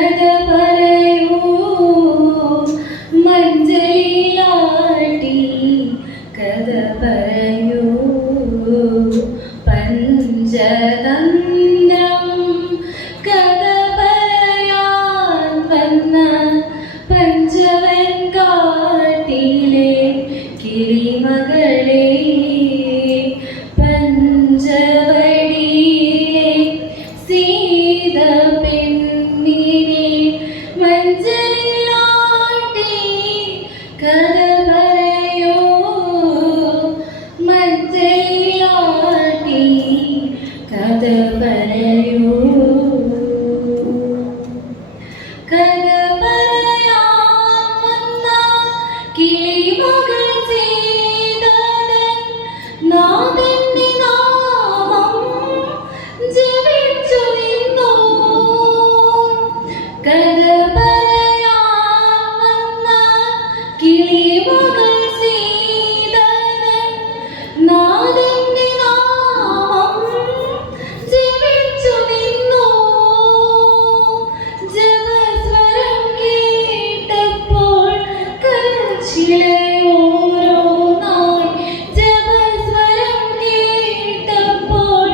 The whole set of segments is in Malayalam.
കഥ പറയൂ മഞ്ചലിലാട്ടി കഥ പറയൂ പഞ്ചതന്ത്രം കഥ പറയാൻ വന്ന പഞ്ചവൻ കാട്ടിലെ കിളിമകളെ പഞ്ചവടിയിലെ സീത പെണ്ണിനെ മഞ്ചലിലാട്ടി കഥ പറയൂ മഞ്ചലിലാട്ടി കഥ പറയൂ കഥ പറയാൻ വന്ന കിളിമകൾ സീതൻ നാഥന്റെ നാമം ജപിച്ചു നിന്നു കഥ പറയാൻ വന്ന കിളിമകൾ സീതൻ നാഥന്റെ നാമം ജപിച്ചു നിന്നു ജപസ്വരം കേട്ടപ്പോൾ കരച്ചിലെ ഓരോന്നായി ജപസ്വരം കേട്ടപ്പോൾ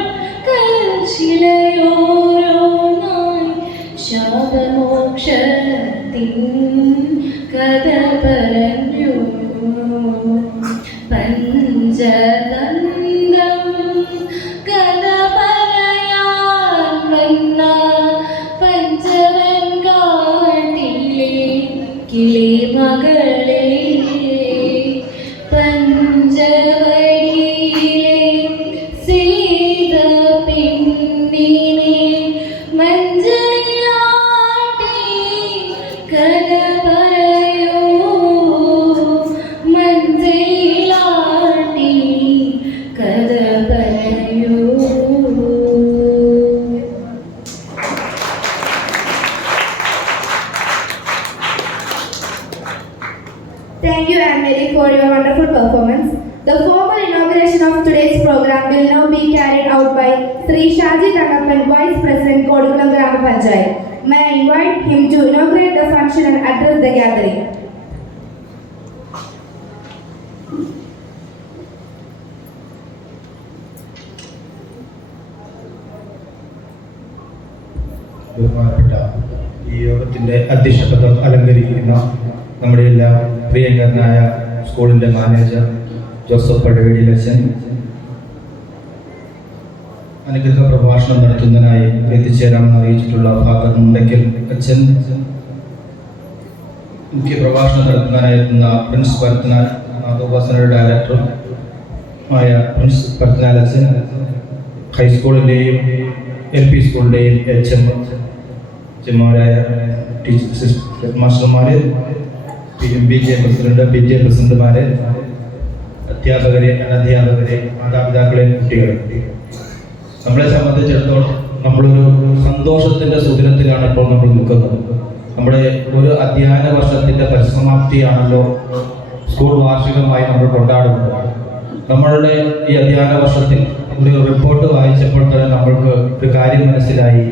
കരച്ചിലെ ഓരോന്നായി ശാപമോക്ഷത്തിൻ കഥ പറഞ്ഞു പഞ്ചതന്ത്രം കഥ പറയാൻ വന്ന പഞ്ചവൻ കാട്ടിലെ കിളിമകളെ പഞ്ചവടിയിലെ സീത പെണ്ണിനെ മഞ്ചലിലാട്ടി കഥ പറയൂ മഞ്ചലിലാട്ടി കഥ പറയൂ. Thank you, Anne-Marie, for your wonderful performance. The formal inauguration of today's program will now be carried out by Sri Shaji Tangappan, Vice President, Kodukulam Grama Panchayat. May I invite him to inaugurate the function and address the gathering. ബഹുമാനപ്പെട്ട ഈ യോഗത്തിൻ്റെ അധ്യക്ഷപദം അലങ്കരിക്കുന്ന നമ്മുടെ എല്ലാ പ്രിയങ്കരനായ സ്കൂളിൻ്റെ മാനേജർ ജോസഫ് പടവേടിലച്ചൻ, അനുഗ്രഹ പ്രഭാഷണം നടത്തുന്നതിനായി എത്തിച്ചേരാമെന്ന് അറിയിച്ചിട്ടുള്ള ഫാദർ മുണ്ടയ്ക്കൽ അച്ഛൻ, മുഖ്യ പ്രഭാഷണം നടത്തുന്നതിനായി എത്തുന്ന പ്രിൻസ് പരത്തനാൽ, നാദോപാസനയുടെ ഡയറക്ടറും ആയ പ്രിൻസ് പരത്തനാൽ അച്ഛൻ, ഹൈസ്കൂളിൻ്റെയും LP സ്കൂളിൻ്റെയും HM-മാരായ ടീച്ചേഴ്സ്, ഹെഡ് മാസ്റ്റർമാർ, PJ പ്രസിഡന്റുമാരെ, അധ്യാപകരെ, അനധ്യാപകരെ, മാതാപിതാക്കളെ, കുട്ടികളെ, നമ്മളെ സംബന്ധിച്ചിടത്തോളം നമ്മളൊരു സന്തോഷത്തിൻ്റെ സുദിനത്തിലാണ് ഇപ്പോൾ നമ്മൾ നിൽക്കുന്നത്. നമ്മുടെ ഒരു അധ്യയന വർഷത്തിൻ്റെ പരിസമാപ്തിയാണല്ലോ സ്കൂൾ വാർഷികമായി നമ്മൾ കൊണ്ടാടുന്നത്. നമ്മളുടെ ഈ അധ്യയന വർഷത്തിൽ ഒരു റിപ്പോർട്ട് വായിച്ചപ്പോൾ തന്നെ നമ്മൾക്ക് ഒരു കാര്യം മനസ്സിലായി.